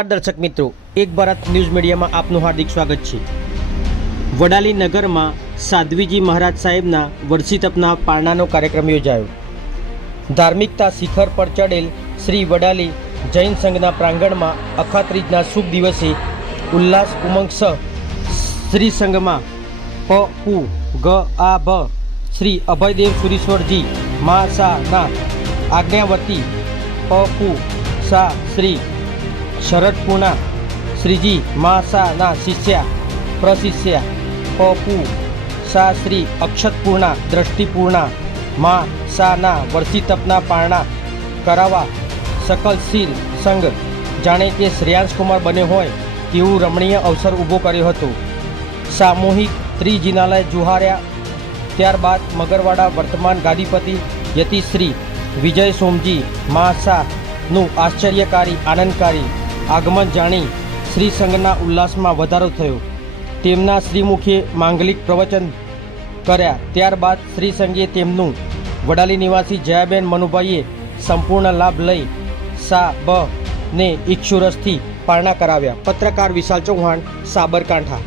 દર્શક મિત્રો, એક ભારત ન્યૂઝ મીડિયામાં આપનું હાર્દિક સ્વાગત છે. વડાલી નગરમાં સાધ્વીજી મહારાજ સાહેબના વર્ષી તપના પારણાનો કાર્યક્રમ યોજાયો. ધાર્મિકતા શિખર પર ચડેલ શ્રી વડાલી જૈન સંઘના પ્રાંગણમાં અખાત્રીજના શુભ દિવસે ઉલ્લાસ ઉમંગ સ શ્રી સંઘમાં પ પુ ગ, આ ભ શ્રી અભયદેવ સુરીશ્વરજી, મા, સા, ના, આજ્ઞાવતી પ પુ સા, શ્રી શરદ પૂના, શ્રીજી મા સા ના શિષ્યા, પ્રશિષ્યા, પપુ સા શ્રી અક્ષતપૂર્ણા દ્રષ્ટિપૂર્ણા મા સાના વર્ષિતપના પારણા, કરાવા સકલશીલ સંઘ જાણે કે શ્રેયાંશ કુમાર બન્યો હોય તેવું રમણીય અવસર ઊભો કર્યો હતો. સામૂહિક ત્રિજિનાલય જુહાર્યા, ત્યારબાદ મગરવાડા વર્તમાન ગાદીપતિ યતિશ્રી વિજય સોમજી મા શાહનું આશ્ચર્યકારી, આનંદકારી આગમન જાણી શ્રી સંઘના ઉલ્લાસમાં વધારો થયો. તેમના શ્રીમુખે માંગલિક પ્રવચન કર્યા. ત્યારબાદ શ્રી સંઘે તેમનું વડાલી નિવાસી જયાબેન મનુભાઈએ સંપૂર્ણ લાભ લઈ સા બ ને ઇક્ષુરસથી પારણા કરાવ્યા. પત્રકાર વિશાલ ચૌહાણ, સાબરકાંઠા.